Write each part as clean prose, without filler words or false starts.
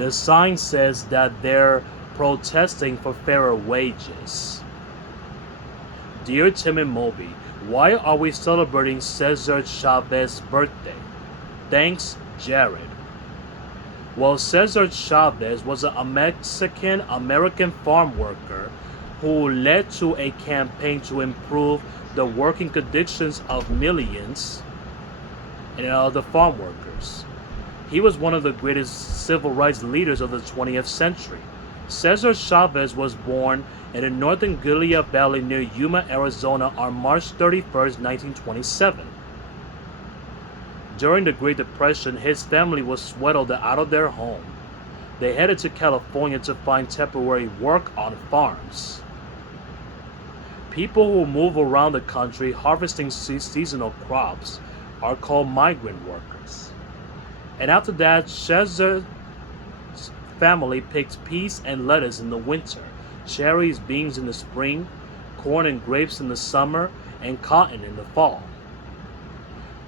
The sign says that they're protesting for fairer wages. Dear Tim and Moby, why are we celebrating Cesar Chavez's birthday? Thanks, Jared. Well, Cesar Chavez was a Mexican American farm worker who led to a campaign to improve the working conditions of millions and other farm workers. He was one of the greatest civil rights leaders of the 20th century. Cesar Chavez was born in the northern Gilead Valley near Yuma, Arizona on March 31st, 1927. During the Great Depression, his family was swindled out of their home. They headed to California to find temporary work on farms. People who move around the country harvesting seasonal crops are called migrant workers. And after that, Cesar's family picked peas and lettuce in the winter, cherries, beans in the spring, corn and grapes in the summer, and cotton in the fall.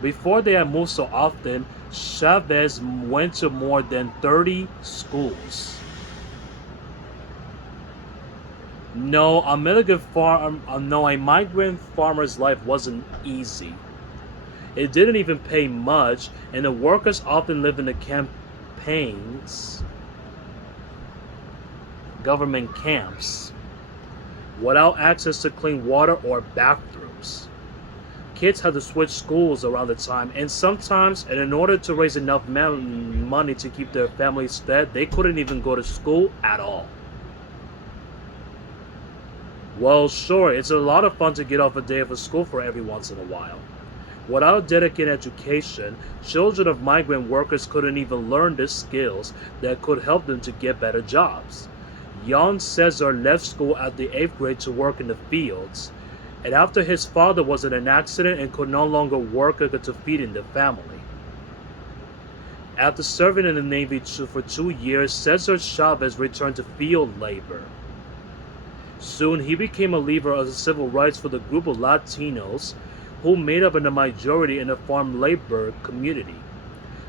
Before they had moved so often, Chavez went to more than 30 schools. No, a migrant farmer's life wasn't easy. It didn't even pay much, and the workers often lived in the campaigns, government camps, without access to clean water or bathrooms. Kids had to switch schools around the time, and sometimes, and in order to raise enough money to keep their families fed, they couldn't even go to school at all. Well, sure, it's a lot of fun to get off a day of school for every once in a while. Without dedicated education, children of migrant workers couldn't even learn the skills that could help them to get better jobs. Young Cesar left school at the 8th grade to work in the fields, and after his father was in an accident and could no longer work to feed in the family. After serving in the Navy for 2 years, Cesar Chavez returned to field labor. Soon he became a leader of the civil rights for the group of Latinos who made up in the majority in the farm labor community.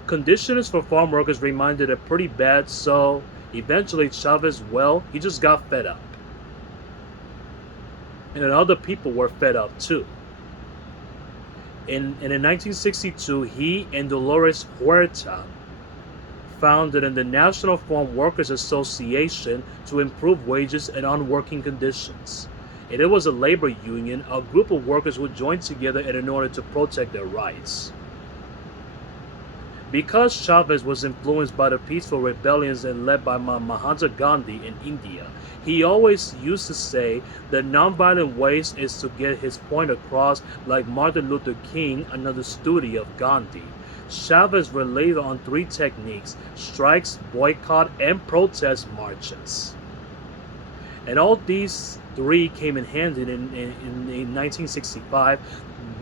Conditions for farm workers remained pretty bad, so eventually Chavez, well, he just got fed up. And other people were fed up too. In 1962, he and Dolores Huerta founded the National Farm Workers Association to improve wages and working conditions. And it was a labor union, a group of workers who joined together in order to protect their rights. Because Chavez was influenced by the peaceful rebellions and led by Mahatma Gandhi in India, he always used to say that nonviolent ways is to get his point across, like Martin Luther King, another student of Gandhi. Chavez relied on 3 techniques: strikes, boycott, and protest marches. And all these 3 came in handy in 1965.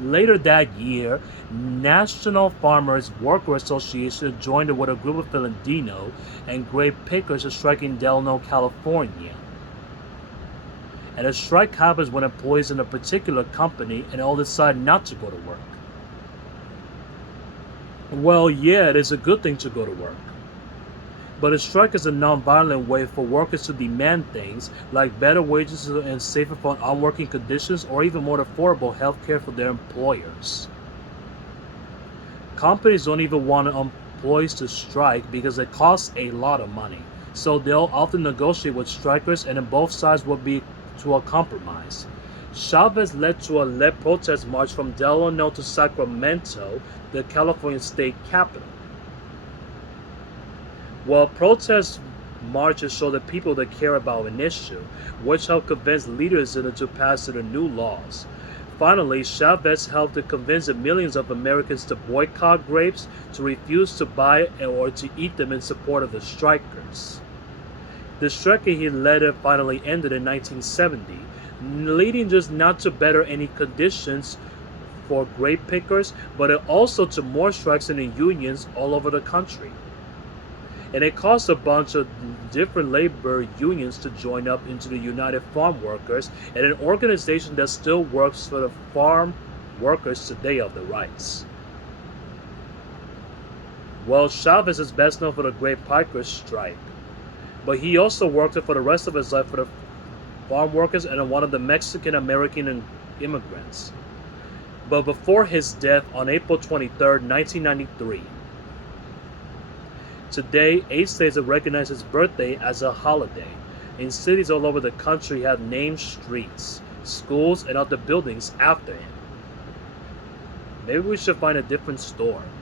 Later that year, National Farmers Worker Association joined with a group of Filipino and grape pickers to strike in Delano, California. And a strike happens when employees in a particular company and all decide not to go to work. Well, yeah, it is a good thing to go to work. But a strike is a non-violent way for workers to demand things like better wages and safer working conditions, or even more affordable health care for their employers. Companies don't even want employees to strike because it costs a lot of money. So they'll often negotiate with strikers, and then both sides will be to a compromise. Chavez led to a lead protest march from Delano to Sacramento, the California state capital. Well, protest marches show the people that care about an issue, which helped convince leaders to pass the new laws. Finally, Chavez helped to convince the millions of Americans to boycott grapes, to refuse to buy or to eat them in support of the strikers. The strike he led finally ended in 1970, leading just not to better any conditions for grape pickers, but also to more strikes in the unions all over the country. And it caused a bunch of different labor unions to join up into the United Farm Workers, and an organization that still works for the farm workers today of the rights. Well, Chavez is best known for the Great Pickers Strike. But he also worked for the rest of his life for the farm workers and one of the Mexican American immigrants. But before his death on April 23rd, 1993, today 8 states have recognized his birthday as a holiday, and cities all over the country have named streets, schools, and other buildings after him. Maybe we should find a different store.